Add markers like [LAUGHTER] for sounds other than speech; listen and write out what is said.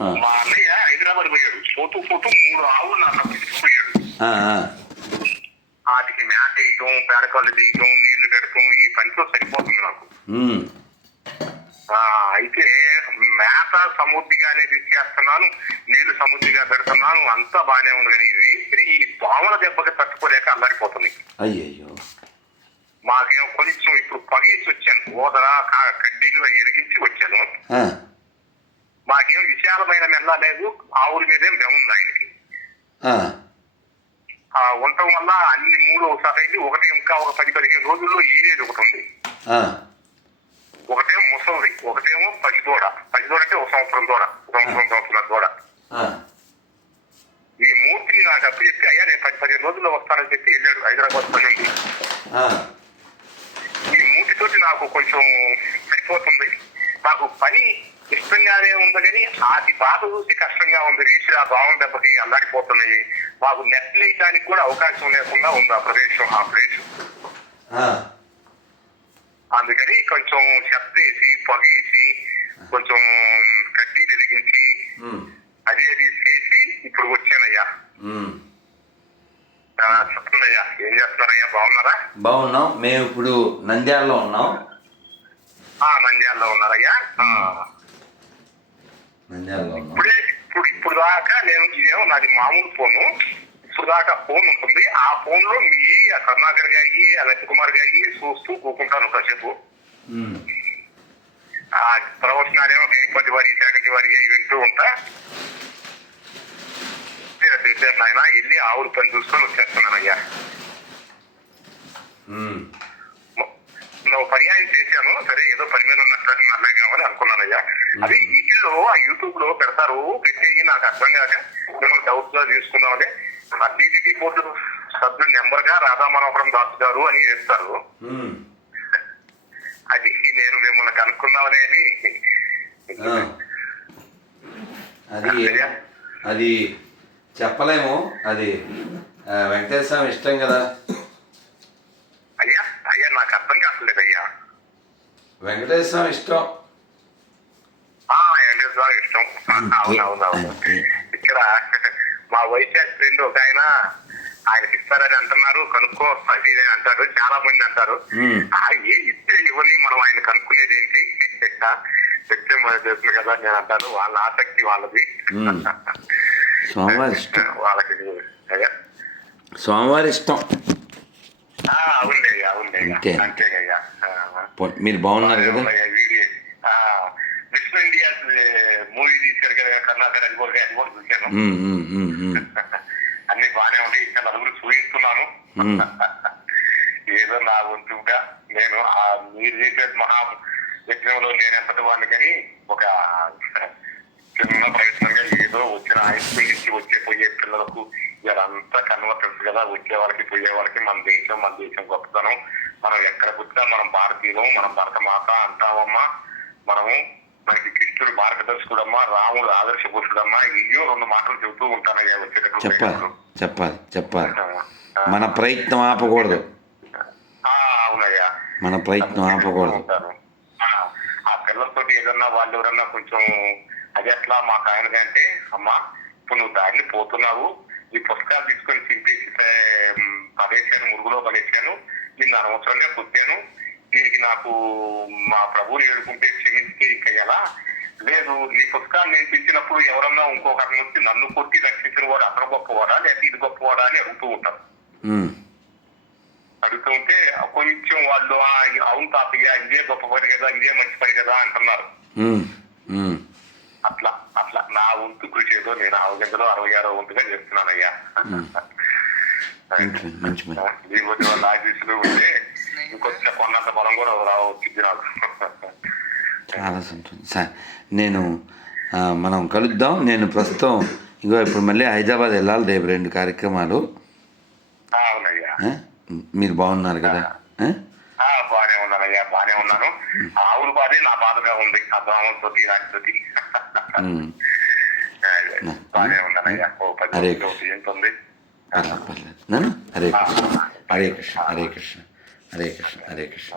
మా అన్నయ్య హైదరాబాద్ పోయాడు. పోతూ పోతూ మూడు ఆవులు ఆ, ఆ. వాటికి మేత వేయటం పేడకాలు తీయటం నీళ్ళు పెడటం ఈ పనితో సరిపోతుంది నాకు. అయితే మేత సమృద్ధిగానే తెచ్చేస్తున్నాను నీళ్ళు సమృద్ధిగా పెడుతున్నాను అంతా బాగానే ఉంది కానీ రేత్రి ఈ దోమల దెబ్బకి తట్టుకోలేక అల్లాడిపోతుంది. అయ్యయ్యో. మాకేమో కొంచెం ఇప్పుడు పగేసి వచ్చాను. ఓదర కడ్డీలు ఎరిగించి వచ్చాను. మాకేం విశాలమైన మెల్ల లేదు. ఆవుల మీదేం ఉంది ఆయనకి. ఉండటం వల్ల అన్ని మూడు ఒకసారి అయితే ఒకటి ఇంకా ఒక పది పదిహేను రోజుల్లో ఈనేది ఒకటి ఉంది. ఒకటేమో ముసలి ఒకటేమో పసిదోడ పసిదోడ అంటే ఒక సంవత్సరం దూడ ఒక సంవత్సరం సంవత్సరం దూడ. ఈ మూర్తిని నాకు అప్పు చెప్పి అయ్యా నేను పది పదిహేను రోజుల్లో వస్తానని చెప్పి వెళ్ళాడు హైదరాబాద్ పని ఉంది ఈ మూటితోటి నాకు కొంచెం సరిపోతుంది. నాకు పని ఇష్టంగానే ఉంది కానీ ఆది బాధ చూసి కష్టంగా ఉంది. రీచి ఆ దోమల దెబ్బకి అల్లాడిపోతున్నాయి. మాకు నెట్ వేయడానికి కూడా అవకాశం లేకుండా ఉంది ఆ ప్రదేశం ఆ ప్లేస్. అందుకని కొంచెం వేసి పొగేసి కొంచెం కడ్డీ వెలిగించి అది అది చేసి ఇప్పుడు వచ్చానయ్యా. చెప్పండయ్యా ఏం చేస్తున్నారయ్యా బాగున్నారా? బాగున్నాం. మేము ఇప్పుడు నంద్యాలలో ఉన్నాం. నంద్యాలలో ఉన్నారయ్యా. ఇప్పుడే ఇప్పుడు ఇప్పుడు దాకా నేను ఇదేమో నాది మామూలు ఫోను. ఇప్పుడు దాకా ఫోన్ ఉంటుంది. ఆ ఫోన్లో మీ ఆ కరుణాకర్ గారి ఆ లక్ష్మీ కుమార్ గారి చూస్తూ కూకుంటాను కాసేపు. ఆ ప్రవచనాలేమో గణపతి వారి శాఖటి వారి వింటూ ఉంటా. నాయన వెళ్ళి ఆవులు పని చూసుకొని వచ్చేస్తున్నానయ్యా ఉమ్. నువ్వు పర్యాయం చేశాను సరే ఏదో పని మీద ఉన్నట్టు నల్లే కావాలి అనుకున్నానయ్యా అది వీటిల్లో ఆ యూట్యూబ్లో పెడతారు. పెట్టేయి నాకు అర్థం కాక మిమ్మల్ని డౌట్గా తీసుకున్నామని ఆ టీటీడీ బోర్డు సభ్యుల నెంబర్గా రాధా మనోహరం దాస్ గారు అని వేస్తారు. అది నేను మిమ్మల్ని కనుక్కుందామని అని. అది అది చెప్పలేము. అది వెంకటేశ్వర స్వామి ఇష్టం కదా. అయ్యా అయ్యా నాకు అర్థం కావట్లేదు అయ్యా. వెంకటేశ్వర స్వామి ఇష్టం. అవునవునవును ఇక్కడ మా వైశాఖ్ ఫ్రెండ్ ఒక ఆయన ఆయనకి ఇస్తారని అంటున్నారు కనుక్కో అది అంటారు చాలా మంది అంటారు ఏ ఇస్తే ఇవ్వని మనం ఆయన కనుక్కునేది ఏంటి? [LAUGHS] చెప్తే మనకు తెలుస్తుంది కదా నేను అంటాను వాళ్ళ ఆసక్తి వాళ్ళది. [LAUGHS] వాళ్ళకి అయ్యా స్వామివారి ఇష్టం. ఆ, అవునయ్యా అవునయ్యా అంతే. అంతేనయ్యా. మీరు బాగున్నారు కదా? అన్ని బాగానే ఉండి ఇంకా నలుగురు చూపిస్తున్నాను. ఏదో నా వంతుగా నేను ఆ మీరు చేసే మహా యజ్ఞంలో నేను ఎంతటి వాడిని కానీ ఒక చిన్న ప్రయత్నంగా ఏదో వచ్చిన హై స్కూల్ నుంచి వచ్చే పోయే పిల్లలకు ఇదంతా కన్వర్టెన్స్ కదా వచ్చే వాళ్ళకి పోయే వాళ్ళకి మన దేశం మన దేశం గొప్పతనం. మనం ఎక్కడ పుట్టినా మనం భారతీయులం మనం భరత మాత అంటామమ్మా మనము మనకి కృష్ణుడు మార్గదర్శకుడమ్మా రాముడు ఆదర్శ పురుషుడమ్మా ఇయ్యో రెండు మాటలు చెబుతూ ఉంటానయ్యా వచ్చేటప్పుడు చెప్పాలి చెప్పాలి చెప్పాలి. మన ప్రయత్నం ఆపకూడదు. ఆ, అవునయ్యా. మన ప్రయత్నం ఆపకూడదు. ఆ, పిల్లలతో ఏదన్నా వాళ్ళు ఎవరన్నా కొంచెం అది ఎట్లా మాకు ఆయన అంటే అమ్మా ఇప్పుడు నువ్వు దారిని పోతున్నావు ఈ పుస్తకాలు తీసుకొని చింపేసి పడేసాను మురుగులో పడేసాను నిన్ను అనవసరంగా కొట్టాను దీనికి నాకు మా ప్రభువుని ఏడుకుంటే క్షమించి ఇంకా ఎలా? లేదు నీ పుస్తకాన్ని నేను తెచ్చినప్పుడు ఎవరన్నా ఇంకొకరిని వచ్చి నన్ను కొట్టి రక్షించిన వాడు అతను గొప్పవాడా? లేదా ఇది గొప్పవాడా అని అడుగుతూ ఉంటారు. ఉమ్, అడుగుతుంటే కొంచెం వాళ్ళు "ఆ, అవును తాతయ్య ఇదే గొప్ప పని కదా ఇదే మంచి పని కదా అంటున్నారు. అట్లా అట్లా. నా వంతు కృషి ఏదో నేను ఆ గంటలో అరవై ఆరో వంతుగా చేస్తున్నానయ్యా. మంచి ఉంటే ఇంకొంచెం కొన్నంత బలం కూడా రావచ్చు నాకు చాలా సంతోషం. సార్ నేను మనం కలుద్దాం. నేను ప్రస్తుతం ఇగో ఇప్పుడు మళ్ళీ హైదరాబాద్ వెళ్ళాలి రేపు రెండు కార్యక్రమాలు? మీరు బాగున్నారు కదా? ఉన్నాను ఆ ఆవుల బాధే నా బాధగా ఉంది ఆ బ్రాహ్మణతో ఓ పది ఉంది? పర్లేదు పర్లేదు నాన్న? హరే కృష్ణ హరే కృష్ణ హరే కృష్ణ హరే కృష్ణ హరే కృష్ణ